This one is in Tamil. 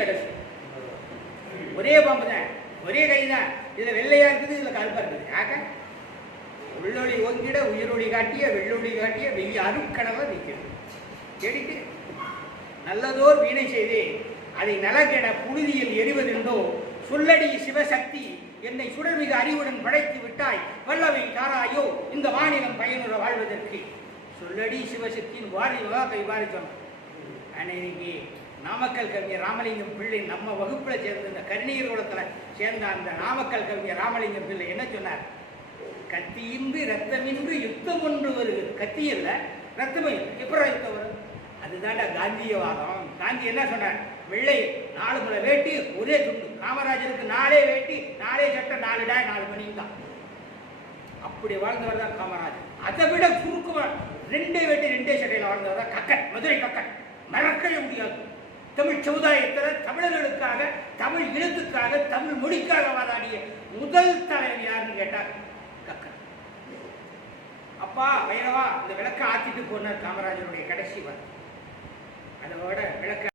கடைசி. ஒரே பாம்பு தான் ஒரே கை தான் இதுல வெள்ளையா இருக்குது இதுல கருப்பாக இருக்குது. ஆக உள்ளொளி ஓங்கிட உயிரொளி காட்டிய வெள்ளொளி காட்டிய வெய்ய அருட்கனவ நிற்கிறது. கேடிட்டு நல்லதோர் வீணை செய்தே அதை நலகெட புழுதியில் எறிவதென்றோ சொல்லடி சிவசக்தி என்னை சுடர்மிகு அறிவுடன் படைத்து விட்டாய் வல்லவை தாராயோ இந்த வானிலம் பயனுற வாழ்வதற்கு. சொல்லடி சிவசக்தியின் வாரி கை வாரி சொன்னான் ஆனால் இன்னைக்கு நாமக்கல் கவிஞர் ராமலிங்கம் பிள்ளை நம்ம வகுப்பில் சேர்ந்த இந்த கருணீர் குளத்துல சேர்ந்த அந்த நாமக்கல் கவிஞர் ராமலிங்கம் பிள்ளை என்ன சொன்னார்? கத்தியின்றி ரத்தமின்றி யுத்தம் ஒன்று வருகிறது கத்தி இல்லை ரத்தமே இல்லை. எப்படி யுத்தம் வரும்? அதுதான்டா காந்தியவாதம். காந்தி என்ன சொன்னார்? வெள்ளை நாலு முறை வேட்டி ஒரே துண்டு. காமராஜருக்கு நாலே வேட்டி நாலே சட்டம் நாலு டாய் நாலு மணி தான். அப்படி வாழ்ந்தவர் தான் காமராஜர். அதை விட குறுக்குவார் ரெண்டே வேட்டி ரெண்டே சட்டையில் வாழ்ந்தவர் தான் கக்கன். மதுரை கக்கன். மறக்கவே முடியாது. தமிழ் சமுதாயத்தில் தமிழர்களுக்காக தமிழ் இனத்துக்காக தமிழ் மொழிக்காக வாதாடிய முதல் தலைவர் யாருன்னு கேட்டார் அப்பா வைரவா இந்த விளக்க ஆத்திட்டு போனார் காமராஜருடைய கடைசி வார்த்தை